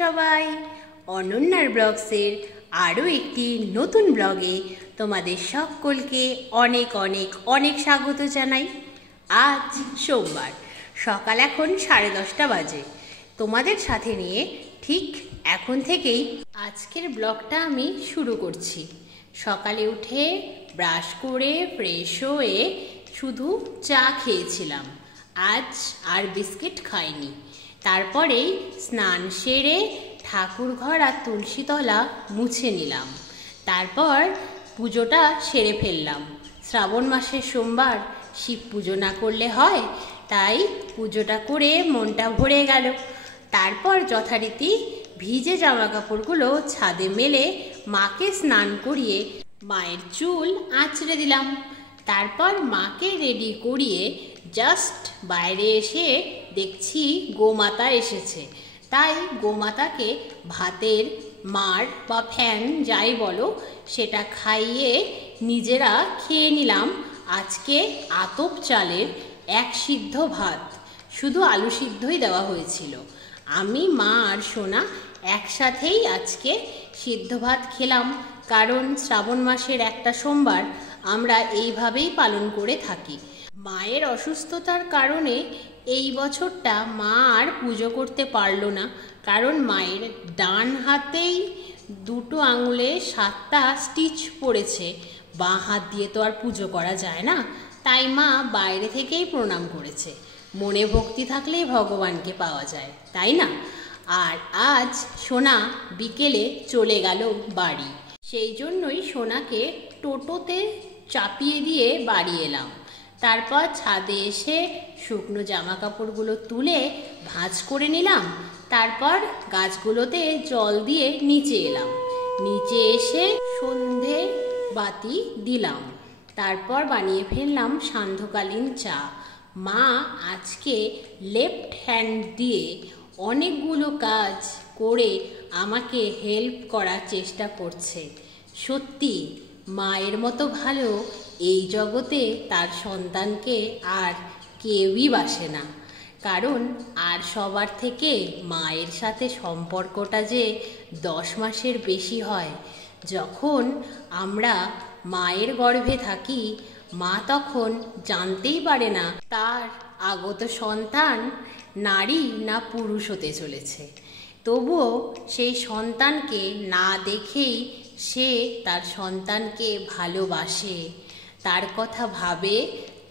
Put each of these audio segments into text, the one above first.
সবাই, অনন্যার ব্লগসের আরও একটি নতুন ব্লগে তোমাদের সকলকে অনেক অনেক অনেক স্বাগত জানাই। আজ সোমবার, সকাল এখন 10:30 বাজে। তোমাদের সাথে নিয়ে ঠিক এখন থেকেই আজকের ব্লগটা আমি শুরু করছি। সকালে উঠে ব্রাশ করে ফ্রেশ হয়ে শুধু চা খেয়েছিলাম, আজ আর বিস্কিট খাইনি। তারপরেই স্নান সেরে ঠাকুর ঘর আর তুলসীতলা মুছে নিলাম। তারপর পুজোটা সেরে ফেললাম। শ্রাবণ মাসের সোমবার, শিব পুজো না করলে হয়, তাই পুজোটা করে মনটা ভরে গেল। তারপর যথারীতি ভিজে জামা কাপড়গুলো ছাদে মেলে মাকে স্নান করিয়ে মায়ের চুল আঁচড়ে দিলাম। তারপর মাকে রেডি করিয়ে জাস্ট বাইরে এসে দেখছি গোমাতা এসেছে, তাই গোমাতাকে ভাতের মার বা ফ্যান যাই বলো সেটা খাইয়ে নিজেরা খেয়ে নিলাম। আজকে আতপ চালের 1 সিদ্ধ ভাত, শুধু আলু সিদ্ধই দেওয়া হয়েছিল। আমি, মা আর সোনা একসাথেই আজকে সিদ্ধ ভাত খেলাম, কারণ শ্রাবণ মাসের একটা সোমবার আমরা এইভাবেই পালন করে থাকি। মায়ের অসুস্থতার কারণে এই বছরটা মা আর পুজো করতে পারলো না, কারণ মায়ের ডান হাতেই 2 আঙুলে 7টা স্টিচ পড়েছে। বাঁ হাত দিয়ে তো আর পুজো করা যায় না, তাই মা বাইরে থেকেই প্রণাম করেছে। মনে ভক্তি থাকলেই ভগবানকে পাওয়া যায়, তাই না? আর আজ সোনা বিকেলে চলে গেল বাড়ি, সেই জন্যই সোনাকে টোটোতে চাপিয়ে দিয়ে বাড়ি এলাম। তারপর ছাদে এসে শুকনো জামা কাপড়গুলো তুলে ভাঁজ করে নিলাম। তারপর গাছগুলোতে জল দিয়ে নিচে এলাম। নিচে এসে সন্ধে বাতি দিলাম। তারপর বানিয়ে ফেললাম সান্ধ্যকালীন চা। মা আজকে লেফট হ্যান্ড দিয়ে অনেকগুলো কাজ করে আমাকে হেল্প করার চেষ্টা করছে। সত্যি মায়ের মতো ভালো এই জগতে তার সন্তানকে আর কেউই বাসে না, কারণ আর সবার থেকে মায়ের সাথে সম্পর্কটা যে 10 মাসের বেশি হয়। যখন আমরা মায়ের গর্ভে থাকি, মা তখন জানতেই পারে না তার আগত সন্তান নারী না পুরুষ হতে চলেছে। তবুও সেই সন্তানকে না দেখেই সে তার সন্তানকে ভালোবাসে, তার কথা ভাবে,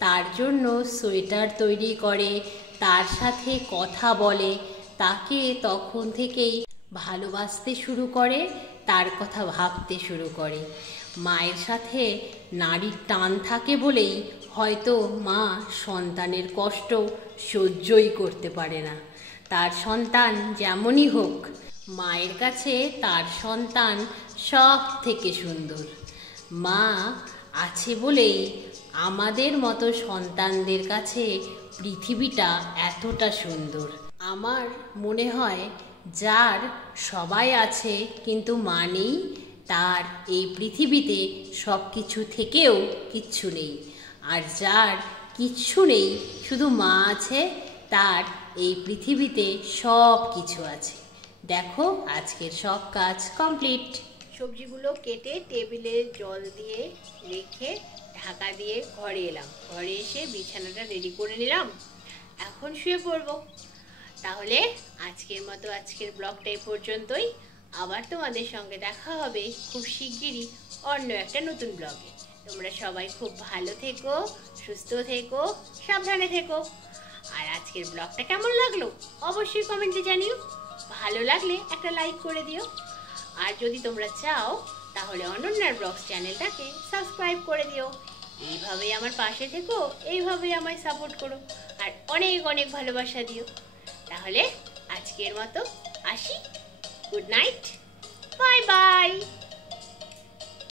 তার জন্য সোয়েটার তৈরি করে, তার সাথে কথা বলে, তাকে তখন থেকেই ভালোবাসতে শুরু করে, তার কথা ভাবতে শুরু করে। মায়ের সাথে নারীর টান থাকে বলেই হয়তো মা সন্তানের কষ্ট সহ্যই করতে পারে না। তার সন্তান যেমনই হোক, মায়ের কাছে তার সন্তান সব থেকে সুন্দর। মা আছে বলেই আমাদের মতো সন্তানদের কাছে পৃথিবীটা এতটা সুন্দর। আমার মনে হয় যার সবাই আছে কিন্তু মা নেই, তার এই পৃথিবীতে সব কিছু থেকেও কিচ্ছু নেই। আর যার কিচ্ছু নেই, শুধু মা আছে, তার এই পৃথিবীতে সব কিছু আছে। দেখো আজকের সব কাজ কমপ্লিট। সবজিগুলো কেটে টেবিলে জল দিয়ে রেখে ঢাকা দিয়ে ঘরে এলাম। ঘরে এসে বিছানাটা রেডি করে নিলাম, এখন শুয়ে পড়বো। তাহলে আজকের মতো আজকের ব্লগটা এই পর্যন্তই। আবার তোমাদের সঙ্গে দেখা হবে খুব শিগগিরই অন্য একটা নতুন ব্লগে। তোমরা সবাই খুব ভালো থেকো, সুস্থ থেকো, সাবধানে থেকো। আর আজকের ব্লগটা কেমন লাগলো অবশ্যই কমেন্টে জানিও। ভালো লাগলে একটা লাইক করে দিও। আর যদি তোমরা চাও তাহলে অনন্যার ব্লগস চ্যানেলটাকে সাবস্ক্রাইব করে দিও। এইভাবেই আমার পাশে থেকো, এইভাবেই আমায় সাপোর্ট করো, আর অনেক অনেক ভালোবাসা দিও। তাহলে আজকের মতো আসি। Good night, bye bye.